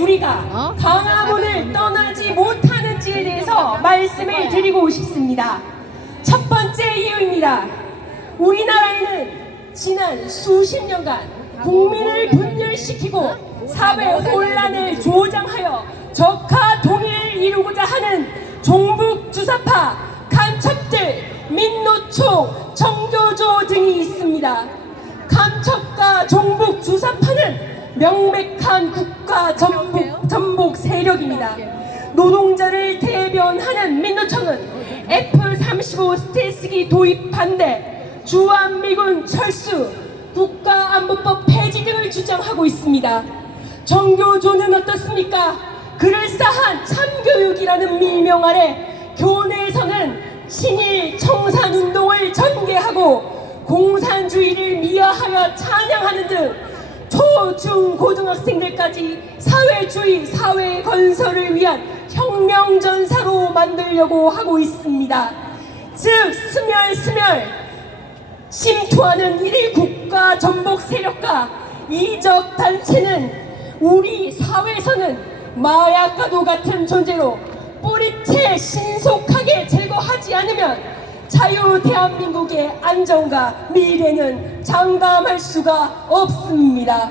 우리가 어? 광화문을 떠나지 못하는지에 대해서 말씀을 드리고 싶습니다. 첫 번째 이유입니다. 우리나라에는 지난 수십 년간 국민을 분열시키고 사회 혼란을 조장하여 적화 통일을 이루고자 하는 종북 주사파, 간첩들, 민노총, 정교조 등이 있습니다. 간첩과 종북 주사파는 명백한 국가 전복, 전복 세력입니다. 노동자를 대변하는 민노총은 F-35 스텔스기 도입 반대, 주한미군 철수, 국가안보법 폐지 등을 주장하고 있습니다. 정교조는 어떻습니까? 그럴싸한 참교육이라는 밀명 아래 교내에서는 친일 청산운동을 전개하고 공산주의를 미화하여 찬양하는 등 초, 중, 고등학생들까지 사회주의 사회 건설을 위한 혁명전사로 만들려고 하고 있습니다. 즉, 스멸스멸, 심투하는 일일 국가 전복 세력과 이적 단체는 우리 사회에서는 마약과도 같은 존재로 뿌리채 신속하게 제거하지 않으면 자유 대한민국의 안정과 미래는 장담할 수가 없습니다.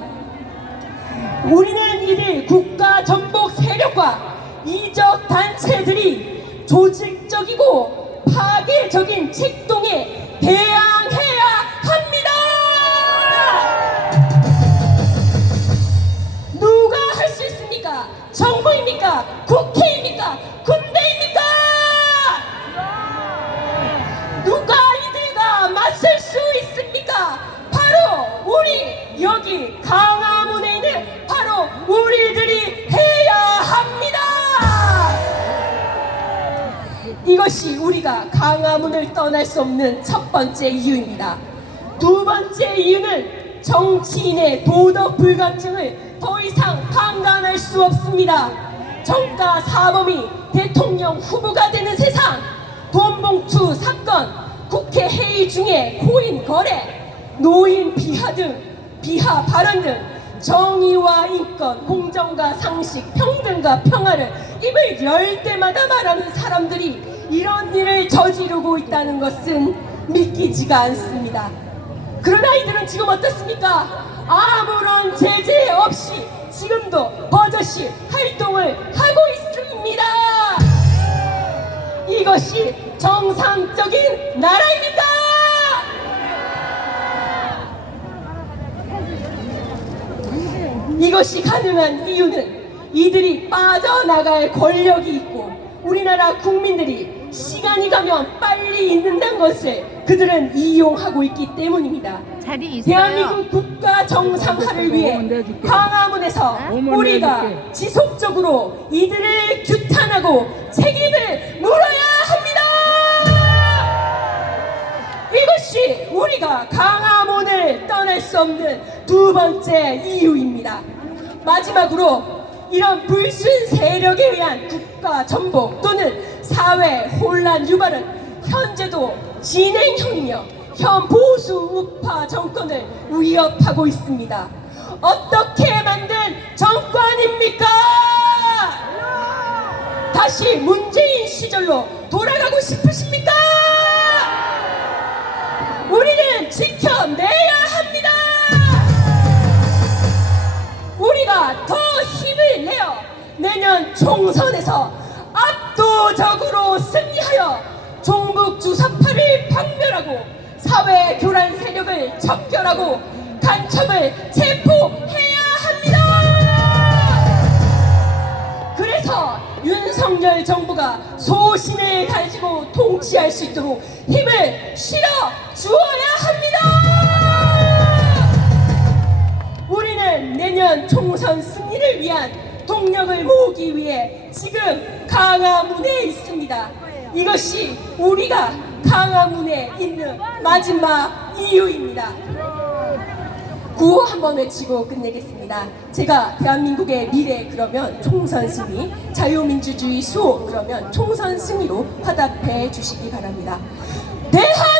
우리는 이들 국가 전복 세력과 이적 단체들이 조직적이고 파괴적인 책동에 대항해야 합니다. 누가 할 수 있습니까? 정부입니까? 국회입니까? 군 여기 강화문에 있는 바로 우리들이 해야 합니다. 이것이 우리가 강화문을 떠날 수 없는 첫 번째 이유입니다. 두 번째 이유는 정치인의 도덕 불감증을 더 이상 방관할 수 없습니다. 정가 사범이 대통령 후보가 되는 세상, 돈봉투 사건, 국회 회의 중에 코인 거래, 노인 비하 등 비하 발언 등 정의와 인권, 공정과 상식, 평등과 평화를 입을 열 때마다 말하는 사람들이 이런 일을 저지르고 있다는 것은 믿기지가 않습니다. 그러나 이들은 지금 어떻습니까? 아무런 제재 없이 지금도 버젓이 활동을 하고 있습니다. 이것이 정상적인 나라입니까? 이것이 가능한 이유는 이들이 빠져나갈 권력이 있고 우리나라 국민들이 시간이 가면 빨리 잊는다는 것을 그들은 이용하고 있기 때문입니다. 대한민국 국가 정상화를 위해 광화문에서 우리가 지속적으로 이들을 규탄하고 책임을 물어야 합니다. 이것이 우리가 강화문을 떠날 수 없는 두 번째 이유입니다. 마지막으로 이런 불순 세력에 의한 국가 전복 또는 사회 혼란 유발은 현재도 진행형이며 현 보수 우파 정권을 위협하고 있습니다. 어떻게 만든 정권입니까? 다시 문재인 시절로 돌아가고 싶으십니까? 내년 총선에서 압도적으로 승리하여 종북 주사파를 박멸하고 사회 교란 세력을 척결하고 간첩을 체포해야 합니다. 그래서 윤석열 정부가 소신을 가지고 통치할 수 있도록 힘을 실어 주어야 합니다. 우리는 내년 총선 승리를 위한 동력을 모으기 위해 지금 강화문에 있습니다. 이것이 우리가 강화문에 있는 마지막 이유입니다. 구호 한번 외치고 끝내겠습니다. 제가 대한민국의 미래 그러면 총선 승리, 자유민주주의 수호 그러면 총선 승리로 화답해 주시기 바랍니다. 대한